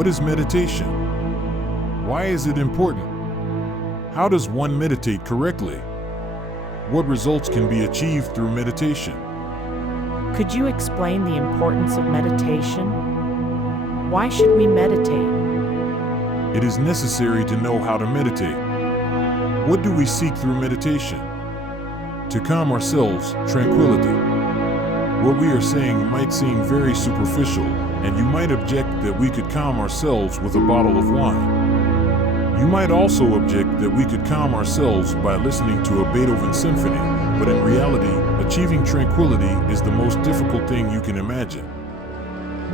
What is meditation? Why is it important? How does one meditate correctly? What results can be achieved through meditation? Could you explain the importance of meditation? Why should we meditate? It is necessary to know how to meditate. What do we seek through meditation? To calm ourselves, tranquility. What we are saying might seem very superficial, and you might object that we could calm ourselves with a bottle of wine. You might also object that we could calm ourselves by listening to a Beethoven symphony, but in reality, achieving tranquility is the most difficult thing you can imagine.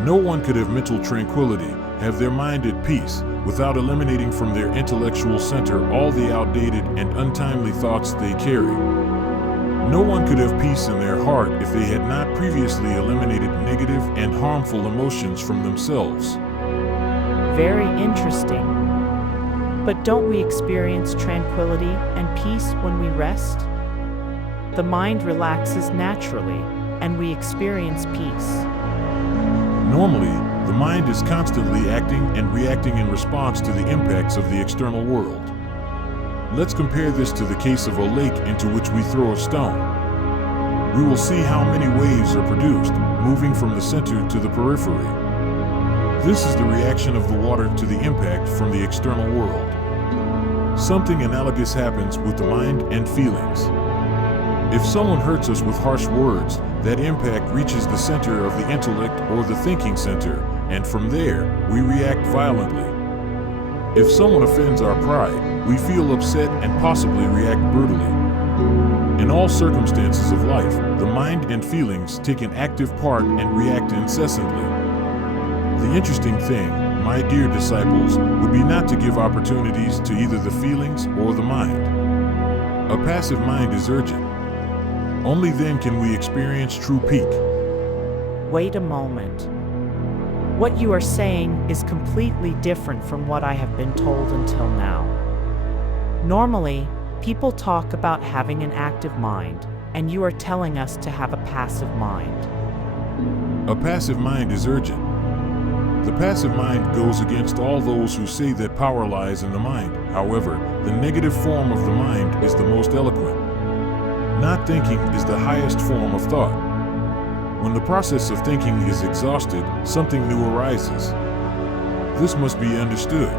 No one could have mental tranquility, have their mind at peace, without eliminating from their intellectual center all the outdated and untimely thoughts they carry. No one could have peace in their heart if they had not previously eliminated negative and harmful emotions from themselves. Very interesting. But don't we experience tranquility and peace when we rest? The mind relaxes naturally, and we experience peace. Normally, the mind is constantly acting and reacting in response to the impacts of the external world. Let's compare this to the case of a lake into which we throw a stone. We will see how many waves are produced, moving from the center to the periphery. This is the reaction of the water to the impact from the external world. Something analogous happens with the mind and feelings. If someone hurts us with harsh words, that impact reaches the center of the intellect or the thinking center, and from there, we react violently. If someone offends our pride, we feel upset and possibly react brutally. In all circumstances of life, the mind and feelings take an active part and react incessantly. The interesting thing, my dear disciples, would be not to give opportunities to either the feelings or the mind. A passive mind is urgent. Only then can we experience true peak. Wait a moment. What you are saying is completely different from what I have been told until now. Normally, people talk about having an active mind, and you are telling us to have a passive mind. A passive mind is urgent. The passive mind goes against all those who say that power lies in the mind. However, the negative form of the mind is the most eloquent. Not thinking is the highest form of thought. When the process of thinking is exhausted, something new arises. This must be understood.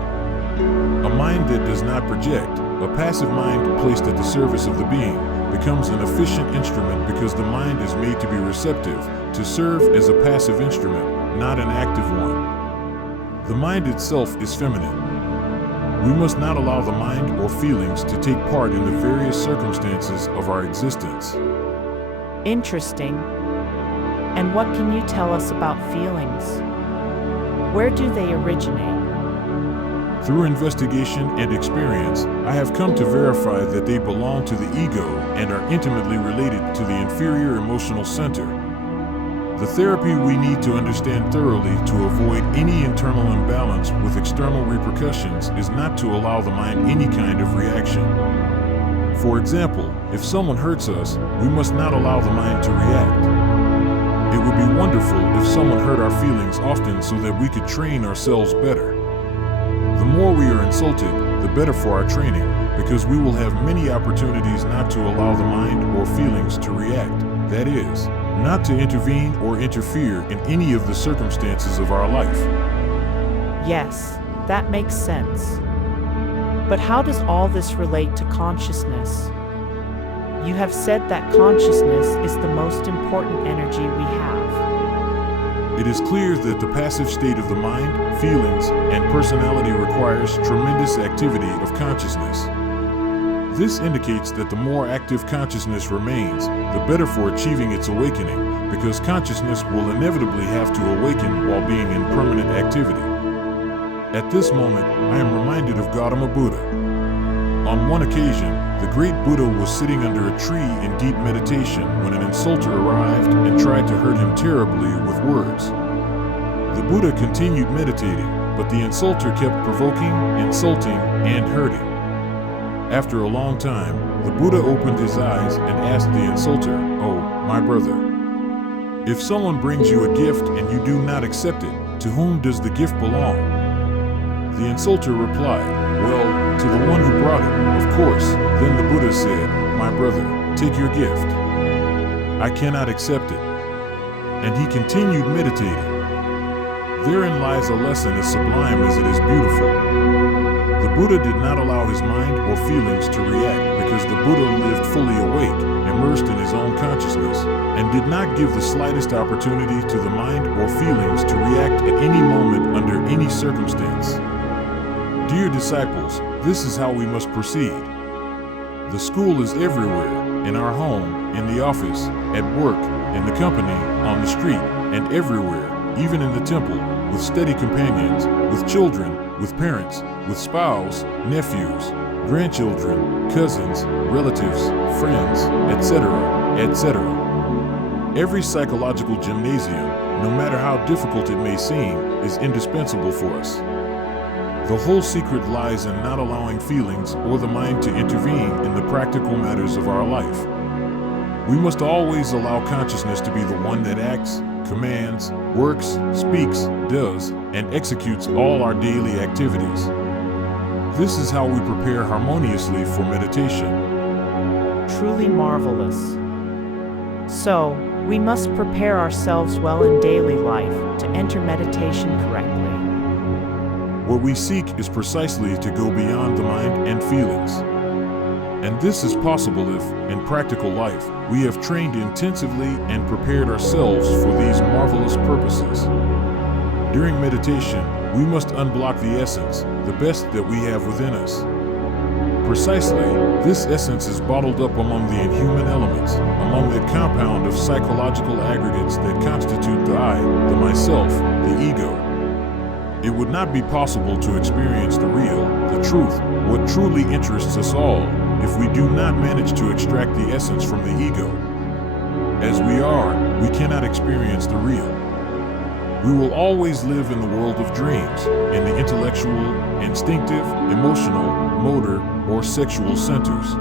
A mind that does not project, a passive mind placed at the service of the being, becomes an efficient instrument because the mind is made to be receptive, to serve as a passive instrument, not an active one. The mind itself is feminine. We must not allow the mind or feelings to take part in the various circumstances of our existence. Interesting. And what can you tell us about feelings? Where do they originate? Through investigation and experience, I have come to verify that they belong to the ego and are intimately related to the inferior emotional center. The therapy we need to understand thoroughly to avoid any internal imbalance with external repercussions is not to allow the mind any kind of reaction. For example, if someone hurts us, we must not allow the mind to react. It would be wonderful if someone hurt our feelings often so that we could train ourselves better. The more we are insulted, the better for our training, because we will have many opportunities not to allow the mind or feelings to react. That is, not to intervene or interfere in any of the circumstances of our life. Yes, that makes sense. But how does all this relate to consciousness? You have said that consciousness is the most important energy we have. It is clear that the passive state of the mind, feelings, and personality requires tremendous activity of consciousness. This indicates that the more active consciousness remains, the better for achieving its awakening, because consciousness will inevitably have to awaken while being in permanent activity. At this moment, I am reminded of Gautama Buddha. On one occasion, the great Buddha was sitting under a tree in deep meditation when an insulter arrived and tried to hurt him terribly with words. The Buddha continued meditating, but the insulter kept provoking, insulting, and hurting. After a long time, the Buddha opened his eyes and asked the insulter, "Oh, my brother, if someone brings you a gift and you do not accept it, to whom does the gift belong?" The insulter replied, "Well, to the one who brought it, of course." Then the Buddha said, "My brother, take your gift. I cannot accept it." And he continued meditating. Therein lies a lesson as sublime as it is beautiful. The Buddha did not allow his mind or feelings to react because the Buddha lived fully awake, immersed in his own consciousness, and did not give the slightest opportunity to the mind or feelings to react at any moment under any circumstance. Dear disciples, this is how we must proceed. The school is everywhere, in our home, in the office, at work, in the company, on the street, and everywhere, even in the temple, with steady companions, with children, with parents, with spouse, nephews, grandchildren, cousins, relatives, friends, etc., etc. Every psychological gymnasium, no matter how difficult it may seem, is indispensable for us. The whole secret lies in not allowing feelings or the mind to intervene in the practical matters of our life. We must always allow consciousness to be the one that acts, commands, works, speaks, does, and executes all our daily activities. This is how we prepare harmoniously for meditation. Truly marvelous. So, we must prepare ourselves well in daily life to enter meditation correctly. What we seek is precisely to go beyond the mind and feelings. And this is possible if, in practical life, we have trained intensively and prepared ourselves for these marvelous purposes. During meditation, we must unblock the essence, the best that we have within us. Precisely, this essence is bottled up among the inhuman elements, among that compound of psychological aggregates that constitute the I, the myself, the ego. It would not be possible to experience the real, the truth, what truly interests us all, if we do not manage to extract the essence from the ego. As we are, we cannot experience the real. We will always live in the world of dreams, in the intellectual, instinctive, emotional, motor, or sexual centers.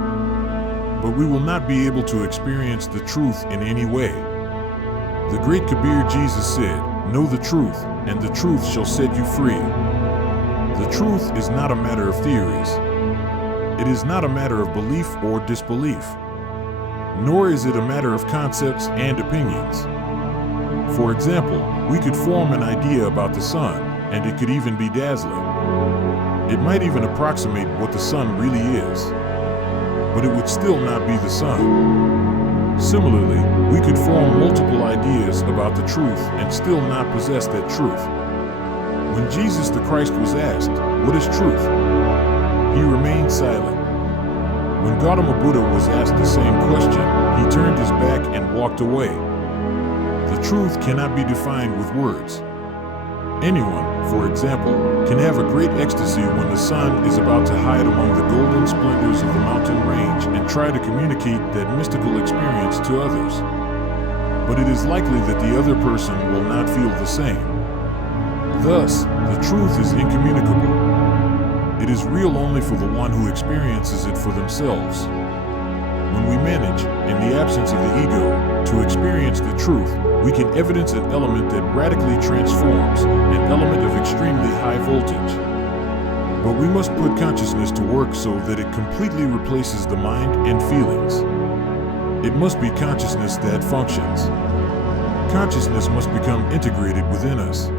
But we will not be able to experience the truth in any way. The great Kabir Jesus said, "Know the truth, and the truth shall set you free." The truth is not a matter of theories. It is not a matter of belief or disbelief. Nor is it a matter of concepts and opinions. For example, we could form an idea about the sun, and it could even be dazzling. It might even approximate what the sun really is. But it would still not be the sun. Similarly, we could form multiple ideas about the truth and still not possess that truth. When Jesus the Christ was asked, "What is truth?" he remained silent. When Gautama Buddha was asked the same question, he turned his back and walked away. The truth cannot be defined with words. Anyone, for example, can have a great ecstasy when the sun is about to hide among the golden splendors of the mountain range and try to communicate that mystical experience to others. But it is likely that the other person will not feel the same. Thus, the truth is incommunicable. It is real only for the one who experiences it for themselves. When we manage, in the absence of the ego, to experience the truth, we can evidence an element that radically transforms, an element of extremely high voltage. But we must put consciousness to work so that it completely replaces the mind and feelings. It must be consciousness that functions. Consciousness must become integrated within us.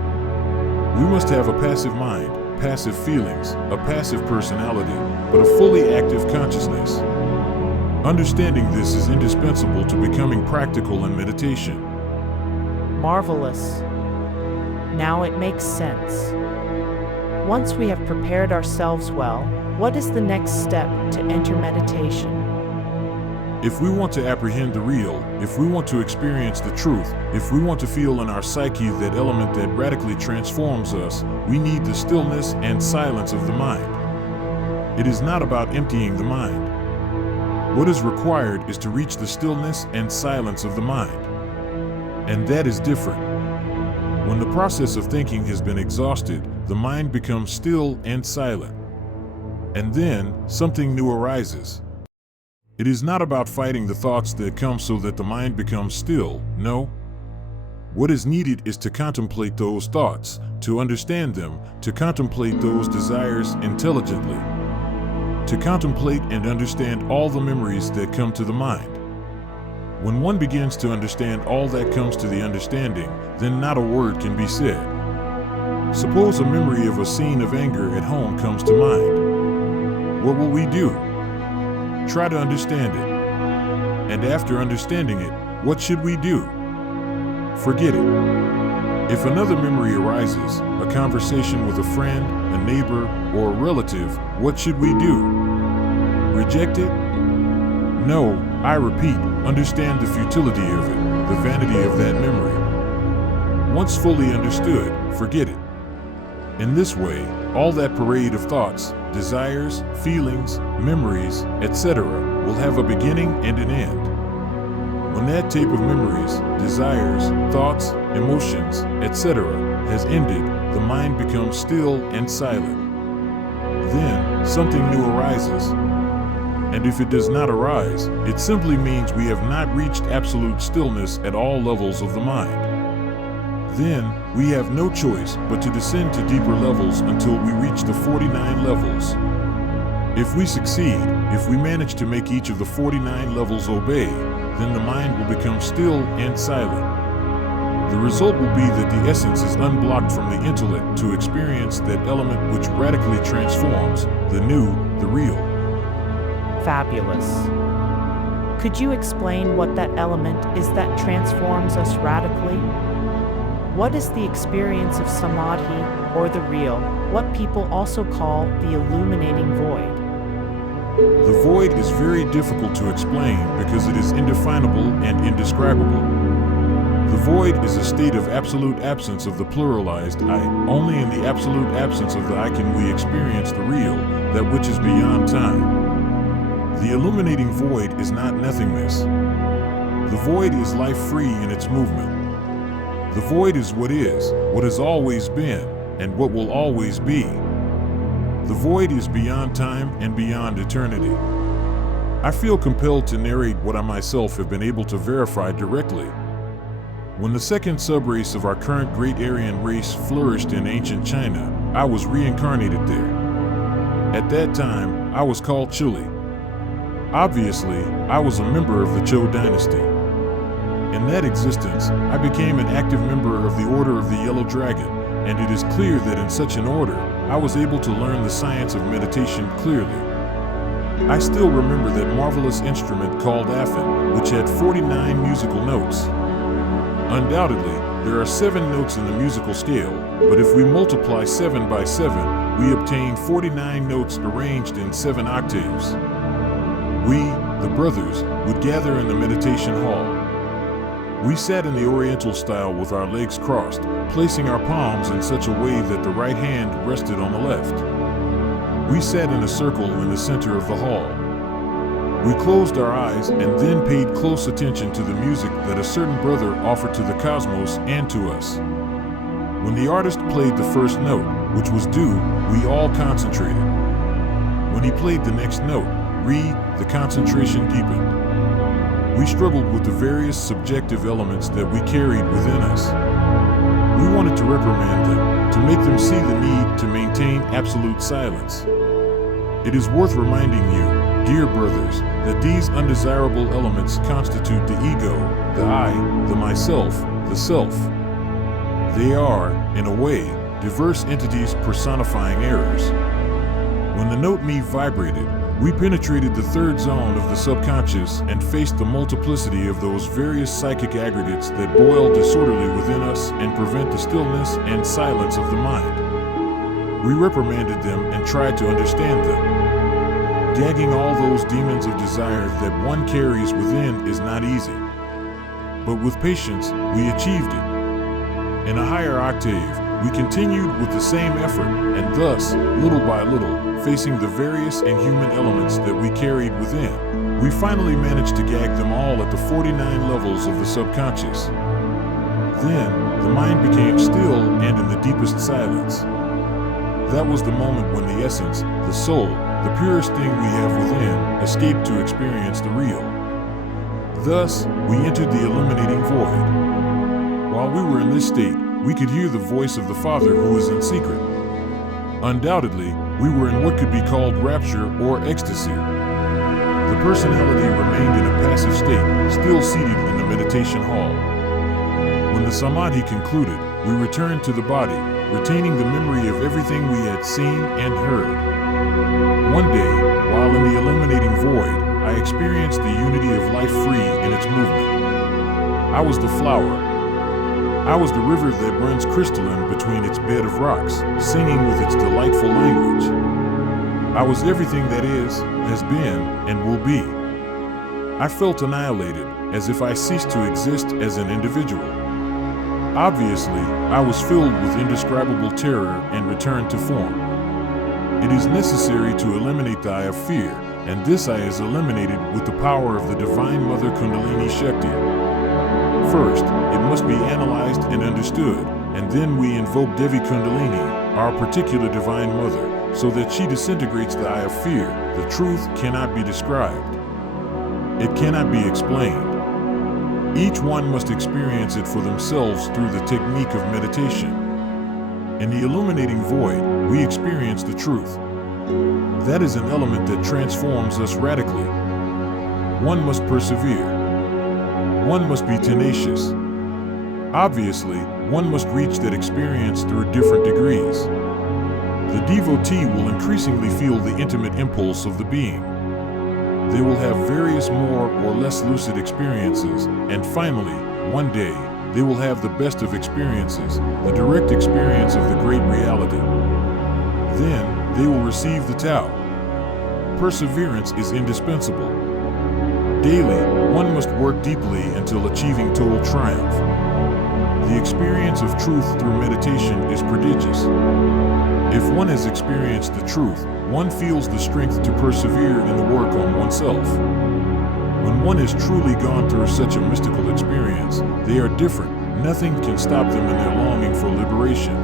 We must have a passive mind, passive feelings, a passive personality, but a fully active consciousness. Understanding this is indispensable to becoming practical in meditation. Marvelous. Now it makes sense. Once we have prepared ourselves well, what is the next step to enter meditation? If we want to apprehend the real, if we want to experience the truth, if we want to feel in our psyche that element that radically transforms us, we need the stillness and silence of the mind. It is not about emptying the mind. What is required is to reach the stillness and silence of the mind. And that is different. When the process of thinking has been exhausted, the mind becomes still and silent. And then, something new arises. It is not about fighting the thoughts that come so that the mind becomes still, no. What is needed is to contemplate those thoughts, to understand them, to contemplate those desires intelligently, to contemplate and understand all the memories that come to the mind. When one begins to understand all that comes to the understanding, then not a word can be said. Suppose a memory of a scene of anger at home comes to mind. What will we do? Try to understand it. And after understanding it, what should we do? Forget it. If another memory arises, a conversation with a friend, a neighbor, or a relative, what should we do? Reject it? No, I repeat, understand the futility of it, the vanity of that memory. Once fully understood, forget it. In this way, all that parade of thoughts, desires, feelings, memories, etc. will have a beginning and an end. When that tape of memories, desires, thoughts, emotions, etc. has ended, the mind becomes still and silent. Then, something new arises. And if it does not arise, it simply means we have not reached absolute stillness at all levels of the mind. Then, we have no choice but to descend to deeper levels until we reach the 49 levels. If we succeed, if we manage to make each of the 49 levels obey, then the mind will become still and silent. The result will be that the essence is unblocked from the intellect to experience that element which radically transforms the new, the real. Fabulous. Could you explain what that element is that transforms us radically? What is the experience of Samadhi, or the real, what people also call the illuminating void? The void is very difficult to explain because it is indefinable and indescribable. The void is a state of absolute absence of the pluralized I. Only in the absolute absence of the I can we experience the real, that which is beyond time. The illuminating void is not nothingness. The void is life free in its movement. The void is, what has always been, and what will always be. The void is beyond time and beyond eternity. I feel compelled to narrate what I myself have been able to verify directly. When the second subrace of our current great Aryan race flourished in ancient China, I was reincarnated there. At that time, I was called Chuli. Obviously, I was a member of the Zhou dynasty. In that existence, I became an active member of the Order of the Yellow Dragon, and it is clear that in such an order, I was able to learn the science of meditation clearly. I still remember that marvelous instrument called Afin, which had 49 musical notes. Undoubtedly, there are 7 notes in the musical scale, but if we multiply 7 by 7, we obtain 49 notes arranged in 7 octaves. We, the brothers, would gather in the meditation hall. We sat in the Oriental style with our legs crossed, placing our palms in such a way that the right hand rested on the left. We sat in a circle in the center of the hall. We closed our eyes and then paid close attention to the music that a certain brother offered to the cosmos and to us. When the artist played the first note, which was do, we all concentrated. When he played the next note, re, the concentration deepened. We struggled with the various subjective elements that we carried within us. We wanted to reprimand them, to make them see the need to maintain absolute silence. It is worth reminding you, dear brothers, that these undesirable elements constitute the ego, the I, the myself, the self. They are, in a way, diverse entities personifying errors. When the note me vibrated, we penetrated the third zone of the subconscious and faced the multiplicity of those various psychic aggregates that boil disorderly within us and prevent the stillness and silence of the mind. We reprimanded them and tried to understand them. Gagging all those demons of desire that one carries within is not easy. But with patience, we achieved it. In a higher octave, we continued with the same effort, and thus, little by little, facing the various inhuman elements that we carried within, we finally managed to gag them all at the 49 levels of the subconscious. Then, the mind became still and in the deepest silence. That was the moment when the essence, the soul, the purest thing we have within, escaped to experience the real. Thus, we entered the illuminating void. While we were in this state, we could hear the voice of the Father who is in secret. Undoubtedly, we were in what could be called rapture or ecstasy. The personality remained in a passive state, still seated in the meditation hall. When the Samadhi concluded, we returned to the body, retaining the memory of everything we had seen and heard. One day, while in the illuminating void, I experienced the unity of life free in its movement. I was the flower. I was the river that runs crystalline between its bed of rocks, singing with its delightful language. I was everything that is, has been, and will be. I felt annihilated, as if I ceased to exist as an individual. Obviously, I was filled with indescribable terror and returned to form. It is necessary to eliminate the I of fear, and this I is eliminated with the power of the Divine Mother Kundalini Shakti. First, it must be analyzed and understood, and then we invoke Devi Kundalini, our particular Divine Mother, so that she disintegrates the I of fear. The truth cannot be described. It cannot be explained. Each one must experience it for themselves through the technique of meditation. In the illuminating void, we experience the truth. That is an element that transforms us radically. One must persevere. One must be tenacious. Obviously, one must reach that experience through different degrees. The devotee will increasingly feel the intimate impulse of the being. They will have various more or less lucid experiences, and finally, one day, they will have the best of experiences, the direct experience of the great reality. Then, they will receive the Tao. Perseverance is indispensable. Daily, one must work deeply until achieving total triumph. The experience of truth through meditation is prodigious. If one has experienced the truth, one feels the strength to persevere in the work on oneself. When one has truly gone through such a mystical experience, they are different. Nothing can stop them in their longing for liberation.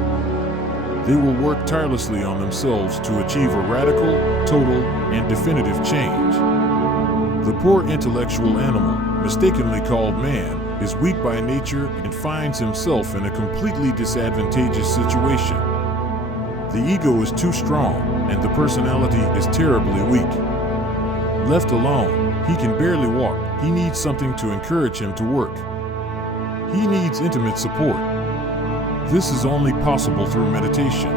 They will work tirelessly on themselves to achieve a radical, total, and definitive change. The poor intellectual animal, mistakenly called man, is weak by nature and finds himself in a completely disadvantageous situation. The ego is too strong, and the personality is terribly weak. Left alone, he can barely walk. He needs something to encourage him to work. He needs intimate support. This is only possible through meditation.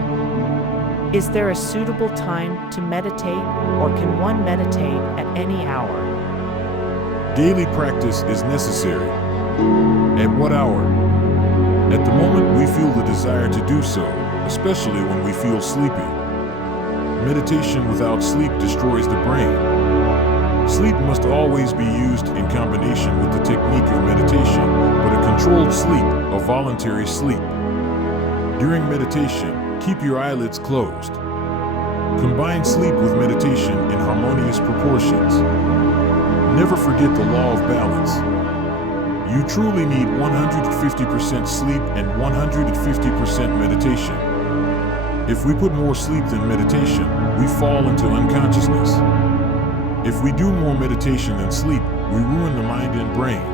Is there a suitable time to meditate, or can one meditate at any hour? Daily practice is necessary. At what hour? At the moment we feel the desire to do so, especially when we feel sleepy. Meditation without sleep destroys the brain. Sleep must always be used in combination with the technique of meditation, but a controlled sleep, a voluntary sleep. During meditation, keep your eyelids closed. Combine sleep with meditation in harmonious proportions. Never forget the law of balance. You truly need 150% sleep and 150% meditation. If we put more sleep than meditation, we fall into unconsciousness. If we do more meditation than sleep, we ruin the mind and brain.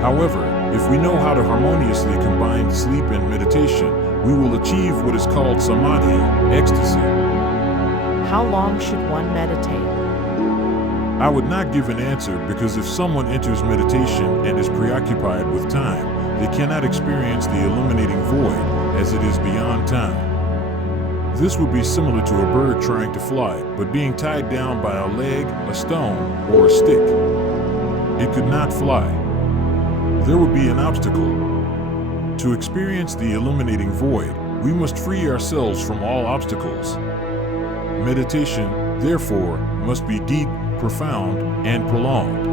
However, if we know how to harmoniously combine sleep and meditation, we will achieve what is called Samadhi, ecstasy. How long should one meditate? I would not give an answer because if someone enters meditation and is preoccupied with time, they cannot experience the illuminating void, as it is beyond time. This would be similar to a bird trying to fly, but being tied down by a leg, a stone, or a stick. It could not fly. There would be an obstacle. To experience the illuminating void, we must free ourselves from all obstacles. Meditation, therefore, must be deep, profound, and prolonged.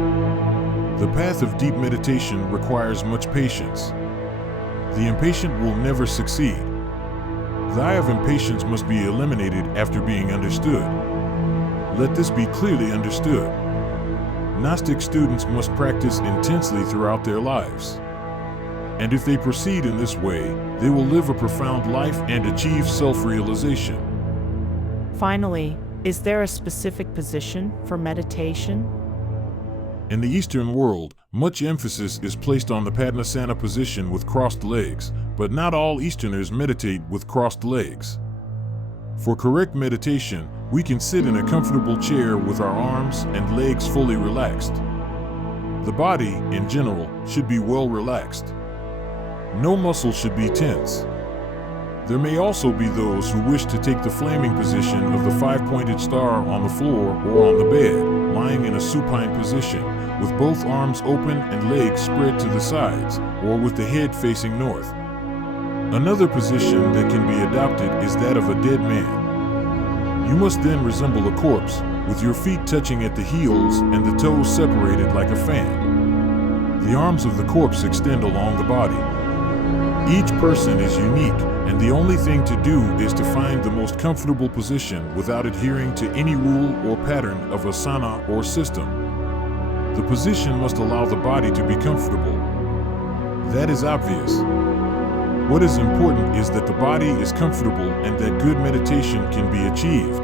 The path of deep meditation requires much patience. The impatient will never succeed. The eye of impatience must be eliminated after being understood. Let this be clearly understood. Gnostic students must practice intensely throughout their lives. And if they proceed in this way, they will live a profound life and achieve self-realization. Finally, is there a specific position for meditation? In the Eastern world, Much emphasis is placed on the Padmasana position with crossed legs, but not all Easterners meditate with crossed legs. For correct meditation, we can sit in a comfortable chair with our arms and legs fully relaxed. The body, in general, should be well relaxed. No muscle should be tense. There may also be those who wish to take the flaming position of the five-pointed star on the floor or on the bed, lying in a supine position, with both arms open and legs spread to the sides, or with the head facing north. Another position that can be adopted is that of a dead man. You must then resemble a corpse, with your feet touching at the heels and the toes separated like a fan. The arms of the corpse extend along the body. Each person is unique, and the only thing to do is to find the most comfortable position without adhering to any rule or pattern of asana or system. The position must allow the body to be comfortable. That is obvious. What is important is that the body is comfortable and that good meditation can be achieved.